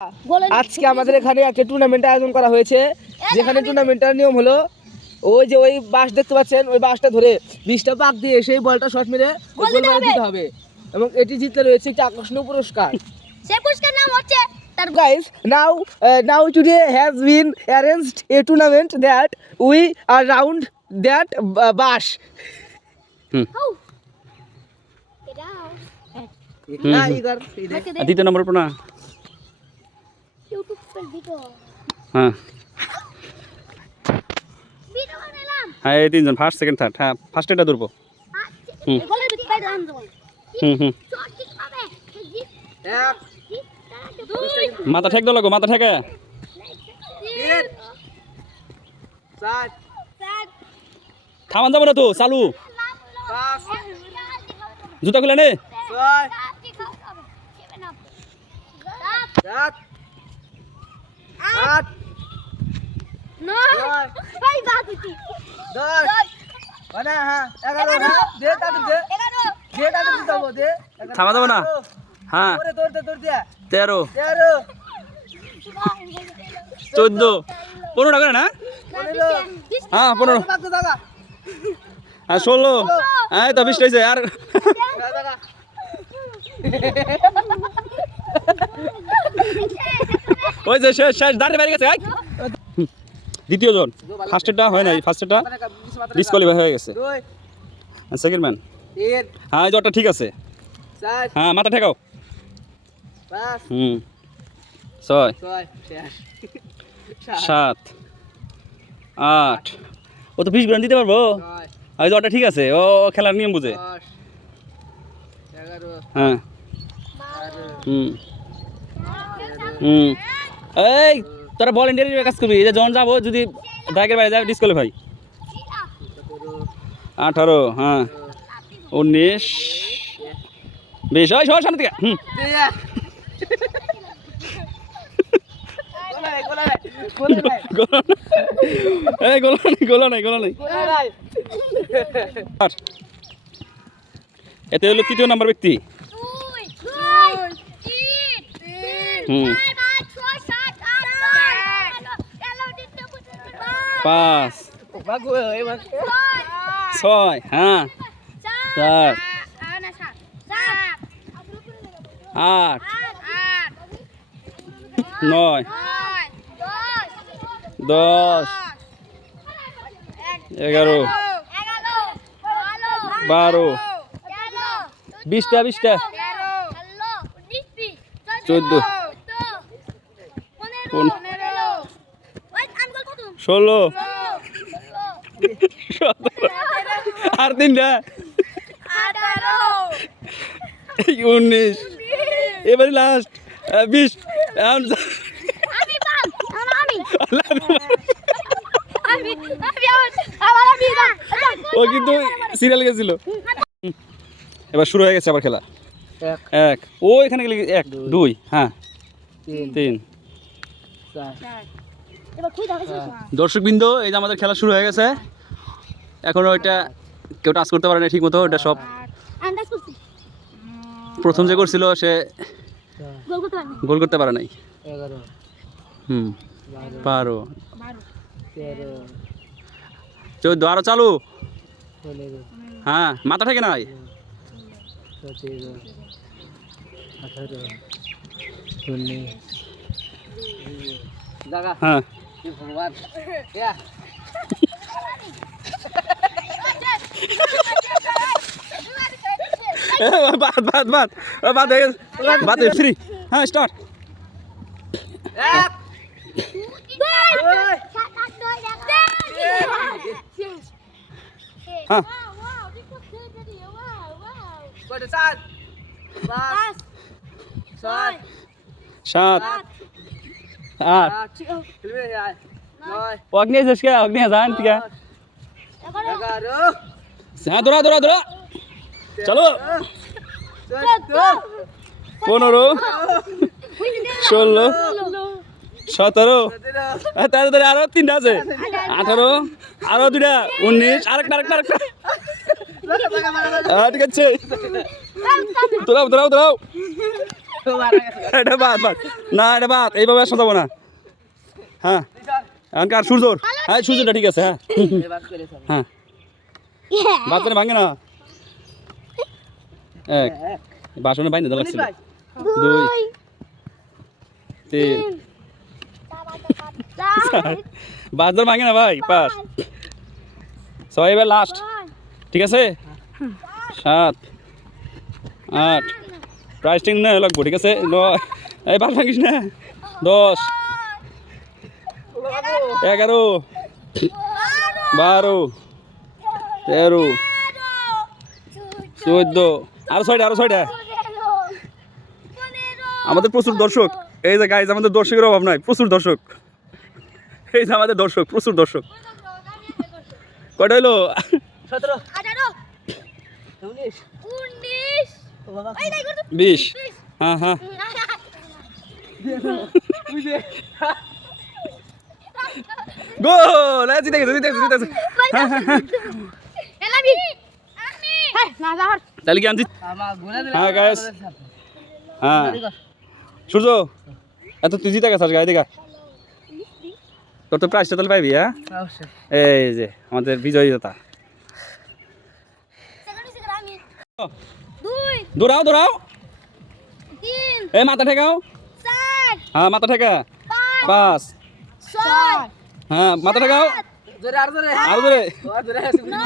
আজকে আমাদের এখানে একটা টুর্নামেন্ট আয়োজন করা হয়েছে, যেখানে টুর্নামেন্টের নিয়ম হলো ওই যে ওই বাঁশ দেখতে পাচ্ছেন, ওই বাঁশটা ধরে 20টা পাক দিয়ে সেই বলটা শট মেরে গোল মারে দিতে হবে এবং এটি জিতলে রয়েছে একটা আকর্ষণীয় পুরস্কার। সেই পুরস্কার নাম হচ্ছে Guys, now today has been arranged a tournament that we are round that bash. দ্বিতীয় নম্বর প্রণা ইউটিউব पर ভিডিও হ্যাঁ ভিডিও বানালাম। হ্যাঁ এই তিনজন ফার্স্ট সেকেন্ড থার্ড। হ্যাঁ ফার্স্ট এটা ধরবো। গোলের ভিতরে দাম দেব। ঠিক পাবে এক দুই মাথা ঠেক দাও লাগো, মাথা ঠেকে তিন চার থামান যাবো না তো, চালু। পাঁচ জুতা খুলে নে। ছয় সাত আট নয় ভাই বাতুতি 10 মানে হ্যাঁ 11 হ্যাঁ দে তাতে দে 11 দিতে হবে দে থামা যাবো না। হ্যাঁ তোর দে 13 13 14 15 করে না। হ্যাঁ 15 হ্যাঁ 16 হ্যাঁ তো 20 হয়েছে আর ওই যে শেষ শেষ দাঁড়িয়ে বেরিয়ে গেছে। দ্বিতীয় জন, ফার্স্টেরটা হয় নাই, ফার্স্টেরটা ডিসকোয়ালিফাই হয়ে গেছে। সেকেন্ড ম্যান হ্যাঁ এই জটটা ঠিক আছে। হ্যাঁ মাথা ঠেকাও। 6 7 8 ও তো 20 গ্রাম দিতে পারবো। এই জটটা ঠিক আছে, ও খেলার নিয়ম বুঝে। হ্যাঁ এই তোরা ভলেন্টিয়ারি কাজ করবি, এই যে জন যাবো যদি দাগের বাইরে যাবে ডিসকোয়ালিফাই। 18 হ্যাঁ 19 20 ওই সবার সামনে থেকে এই গোলা নাই এতে হলো তৃতীয় নাম্বার ব্যক্তি। 5 6 হ্যাঁ 4 8 9 10 11 12 20টা 14 16 আর 3টা 19 এবারে লাস্ট 20 ও কিন্তু সিরিয়াল গেছিল। এবার শুরু হয়ে গেছে আবার খেলা। 1 ও এখানে গেলে 1 2 হ্যাঁ 3 দর্শকবৃন্দ এই যে আমাদের খেলা শুরু হয়ে গেছে। এখন ওইটা কেউ টাচ করতে পারে না ঠিক মতো, ওটা সব প্রথম যে করছিল সে গোল করতে পারে নাই। 12 14 আরো চালু। হ্যাঁ মাথা থেকে নাই। 18 হ্যাঁ ভগবান বাদ ফ্রি। হ্যাঁ স্টার্ট। হ্যাঁ 7 8 অগ্নি যাসকে অগ্নি যান ঠিক আছে। হ্যাঁ দৌড়া চলো। 15 16 17 তাড়াতাড়ি আরো 3টা আছে। 18 আরো 2টা 19 আরেকটা ঠিক আছে। দৌড়াও এটা বাদ বাদ না এটা বাদ এইভাবে আর সাজাবো না হ্যাঁ এখনকার সূর্যর হ্যাঁ সূর্যটা ঠিক আছে হ্যাঁ হ্যাঁ বাচ্চারা ভাঙে না এক বাসনে বাইনে দেওয়া লাগছিল 2 3 বাচ্চারা ভাঙে না ভাই 5 6 এবার লাস্ট ঠিক আছে 7 8 প্রাইস টিং না লাগবো ঠিক আছে 9 এই বাস ভাঙিস না 10 11 12 13 14 আরো 6টা আমাদের প্রচুর দর্শক এই যে গাইজ আমাদের দর্শকের অভাব নাই প্রচুর দর্শক এই যে আমাদের দর্শক প্রচুর দর্শক কয়টা হইলো 17 20 হ্যাঁ হ্যাঁ গোল জিতে গেছে তাহলে কি আনছি হ্যাঁ গাইস হ্যাঁ সূর্য এত তুই জিতে গেছিস গায়ে দেখা তোর তো প্রাইসটা তাহলে পাইবি হ্যাঁ এই যে আমাদের বিজয়ীতা দৌড়াও এই মাথা ঠেকাও হ্যাঁ মাথা ঠেকা 5 হ্যাঁ মাথা ঠেকাও আরো জোরে না